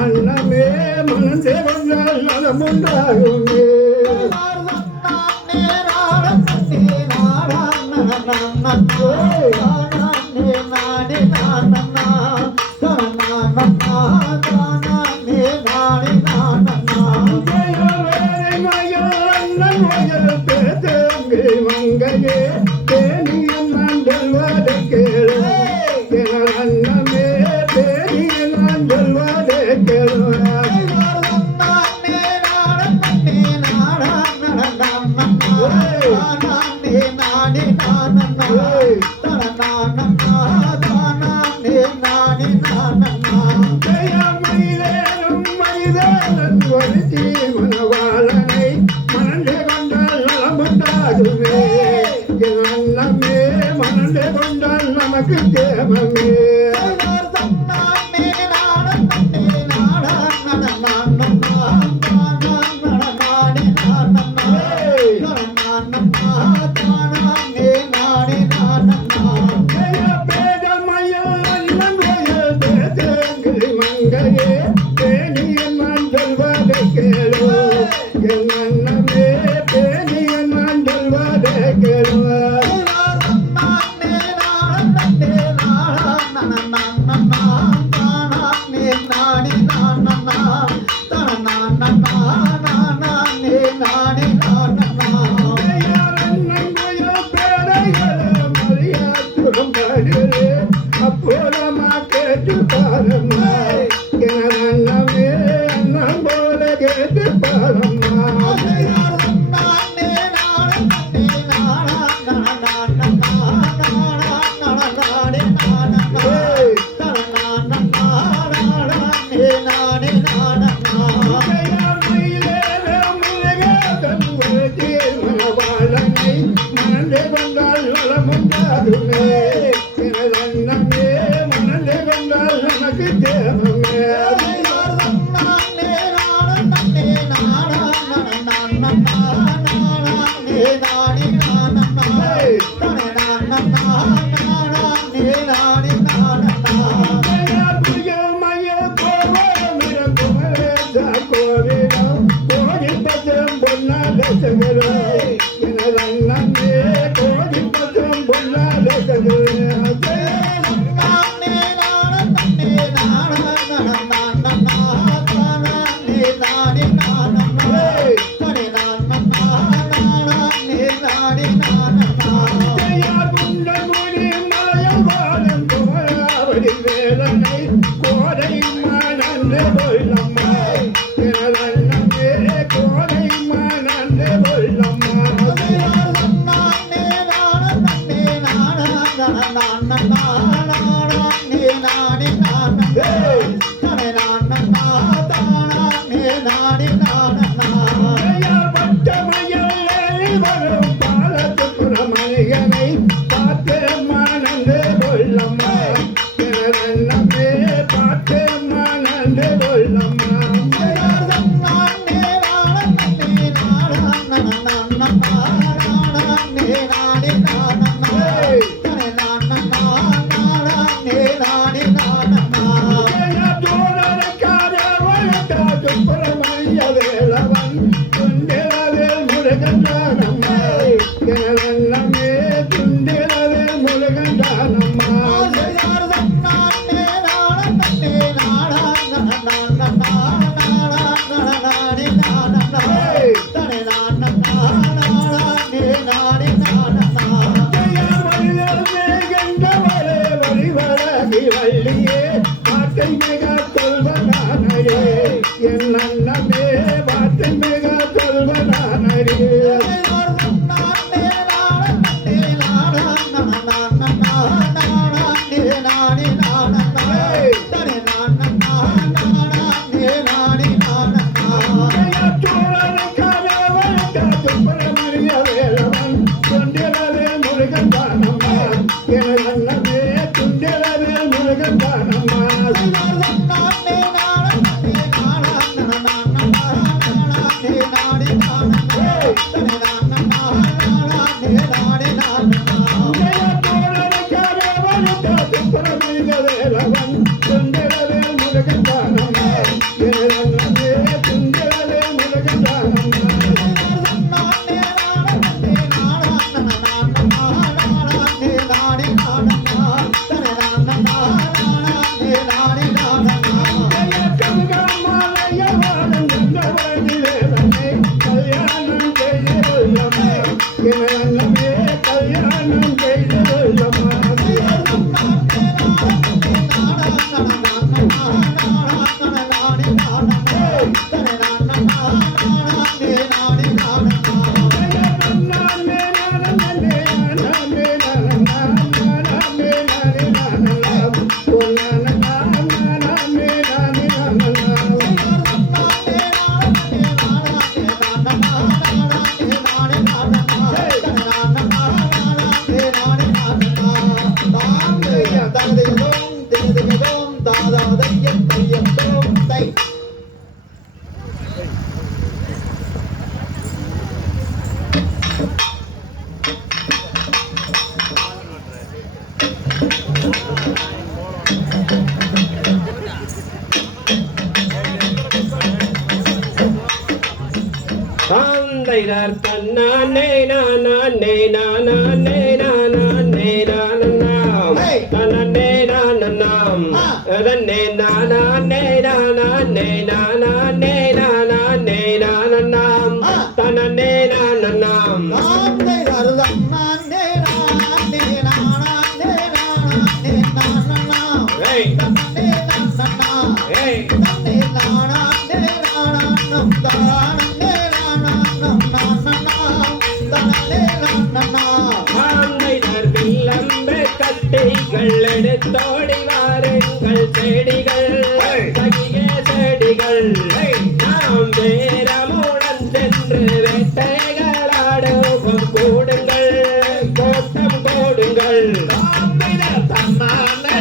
அன்னமே மனசே வந்தால் நலமுண்டாகுமே மங்கையே தேனியன் மண்டல்வாதை கேளு அன்னமே தேனியன் மண்டல்வாதை கேளு மனவாளனை மனந்தே கொண்டால் நலமுண்டாகுமே அன்னமே மனந்தே கொண்டால் நமக்கு தேவமே மங்கையே தேனியன் மண்டல்வாதை கேளு என் அன்னமே தேனியன் மண்டல்வாதை கேளு அப்போலமா கேட்டு பாரம்மா அன்னமே அண்ணன் போல கேட்டு பாரம்மா மனவாளனை மனந்தே கொண்டால் நலமுண்டாகுமே அன்னமே மனந்தே கொண்டால் நமக்கு தேவமே கோயில் பச்சம் பொன்னால எனது அண்ணமே கோயில் பச்சம் பொன்னால வேலனை கோதை மானந்தே கொள்ளம்மா எனது அண்ணமே கோதை மானந்தே கொள்ளம்மா வரும் பாலத்துப்புறமணிகனை பார்த்து மானந்தே கொள்ளம்மா எனது அண்ணமே பார்த்து மானந்தே கொள்ளம்மா வேலவன் துண்டிலவேல் முருகன்றானம்மா எனது அண்ணமே துண்டிலவேல் முருகன்றானம்மா வள்ளியே பாட்டை மிக சொல்வதானே என் அண்ணமே பாட்டை மிக சொல்வதானே வேலவன் தொண்டிலவே முருகன் தானம்மா எனது அண்ணமே துண்டிலவே முருகன் தானம்மா தந்தையர் தன்னானே நானே நானே நானே நானாம் தன்னே நானாம் தன்னே நானே நானே நானே நானே நானாம் தன்னே நானாம் தந்தையர் தன்னானே நானே நானே நானே நானாம் தன்னே நானாம் தன்னே நானே நானாம் தானே நானாம் கட்டைகள் எடுத்தோடி வாருங்கள் செடிகள் தகிய செடிகள் நாம் வேரமுடன் சென்று வேட்டைகளாடுவோம் கூடுங்கள் கோட்டம் போடுங்கள் தன்னானே